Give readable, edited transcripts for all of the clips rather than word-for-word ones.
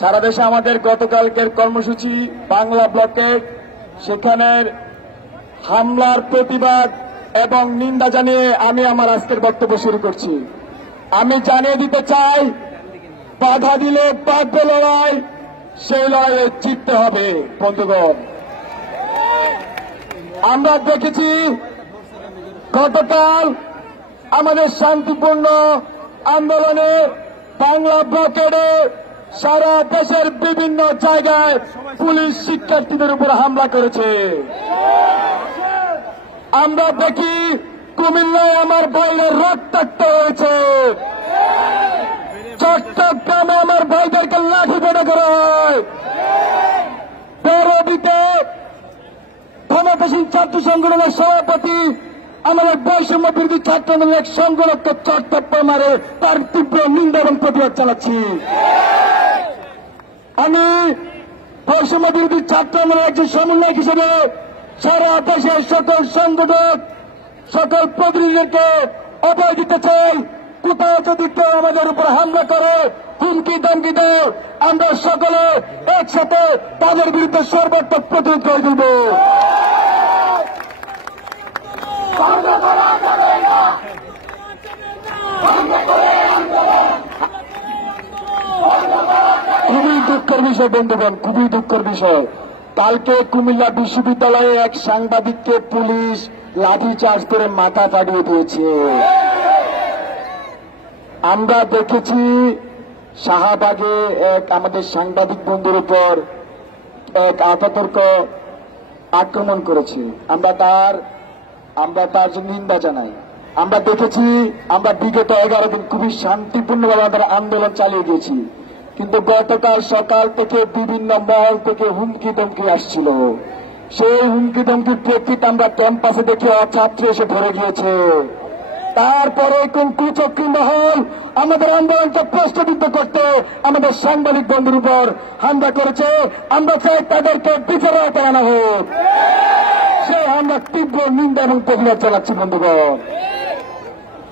সারা দেশে আমাদের গতকালকের কর্মসূচি বাংলা ব্লকের, সেখানের হামলার প্রতিবাদ এবং নিন্দা জানিয়ে আমি আমার আজকের বক্তব্য শুরু করছি। আমি জানিয়ে দিতে চাই, বাধা দিলে বাঁধবে লড়াই, সেই লড়াইয়ে জিততে হবে। বন্ধুগণ, আমরা দেখেছি গতকাল আমাদের শান্তিপূর্ণ আন্দোলনে বাংলা ব্লকেডে সারা দেশের বিভিন্ন জায়গায় পুলিশ শিক্ষার্থীদের উপর হামলা করেছে। আমরা দেখি কুমিল্লায় আমার ভাইয়ের রক্তাক্ত হয়েছে, চট্টগ্রামে আমার ভাইদেরকে লাঠি পেটা করা হয়, পেরোবিতে ক্ষমতাসীন ছাত্র সংগঠনের সভাপতি আমাদের বৈষম্য বিরোধী ছাত্র এক সংগঠনকে চট্টপ্পা মারে, তার তীব্র নিন্দা এবং প্রতিবাদ চালাচ্ছি। আমি বৈষম্য বিরোধী ছাত্র একজন সমন্বয়ক হিসেবে সারা দেশের সকল সংগঠক, সকল প্রতিনিধিদেরকে অভয় দিতে চাই, কোথাও যদি কেউ আমাদের উপর হামলা করে, হুমকি ধমকি দেয়, আমরা সকলে একসাথে তাদের বিরুদ্ধে সর্বাত্মক প্রতিরোধ করে তুলব। খুবই দুঃখের বিষয় বন্ধুগণ, খুবই দুঃখের বিষয়। কালকে কুমিল্লা বিশ্ববিদ্যালয়ে এক সাংবাদিককে পুলিশ লাঠিচার্জ করে মাথা ফাটিয়ে দিয়েছে। আমরা দেখেছি শাহবাগে এক আমাদের সাংবাদিক বন্ধুর উপর এক আততর্ক আক্রমণ করেছে। আমরা তার জন্য নিন্দা জানাই। আমরা দেখেছি, আমরা বিগত 11 দিন খুবই শান্তিপূর্ণভাবে আমরা আন্দোলন চালিয়ে গিয়েছি, কিন্তু গতকাল সকাল থেকে বিভিন্ন মহল থেকে হুমকি ধমকি আসছিল। সেই হুমকি ধমকির প্রেক্ষিতে আমরা ক্যাম্পাসে দেখি ছাত্র এসে ভরে গিয়েছে। তারপরে কোন কুচক্রী মহল আমাদের আন্দোলনকে প্রশ্নবিদ্ধ করতে আমাদের সাংবাদিক বন্ধুর উপর হামলা করেছে। আমরা চাই তাদেরকে বিচারে আনা হোক। সেই আমরা তীব্র নিন্দা এবং প্রতিবাদ চালাচ্ছি বন্ধুগণ।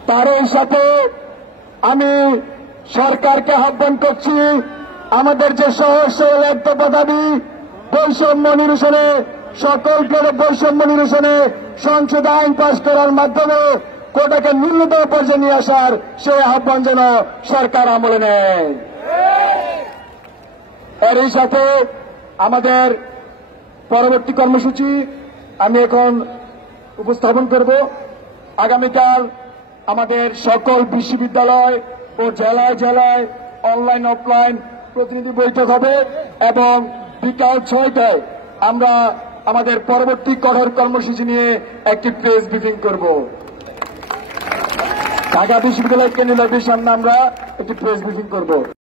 তারই সাথে আমি সরকারকে আহ্বান করছি, আমাদের যে সহজ সরল এক দাবি বৈষম্য নিরসনে, সকল গ্রেডে বৈষম্য নিরসনে সংসদ আইন পাশ করার মাধ্যমে কোটাকে ন্যূনতম পর্যায়ে নিয়ে আসার সেই আহ্বান যেন সরকার আমলে নেয়। এরই সাথে আমাদের পরবর্তী কর্মসূচি আমি এখন উপস্থাপন করব। আগামীকাল আমাদের সকল বিশ্ববিদ্যালয় ও জেলায় জেলায় অনলাইন অফলাইন প্রতিনিধি বৈঠক হবে এবং বিকাল 6টায় আমরা আমাদের পরবর্তী কঠোর কর্মসূচি নিয়ে একটি প্রেস ব্রিফিং করব। ঢাকা বিশ্ববিদ্যালয় কেন্দ্রীয় লাইব্রেরির সামনে আমরা একটি প্রেস ব্রিফিং করব।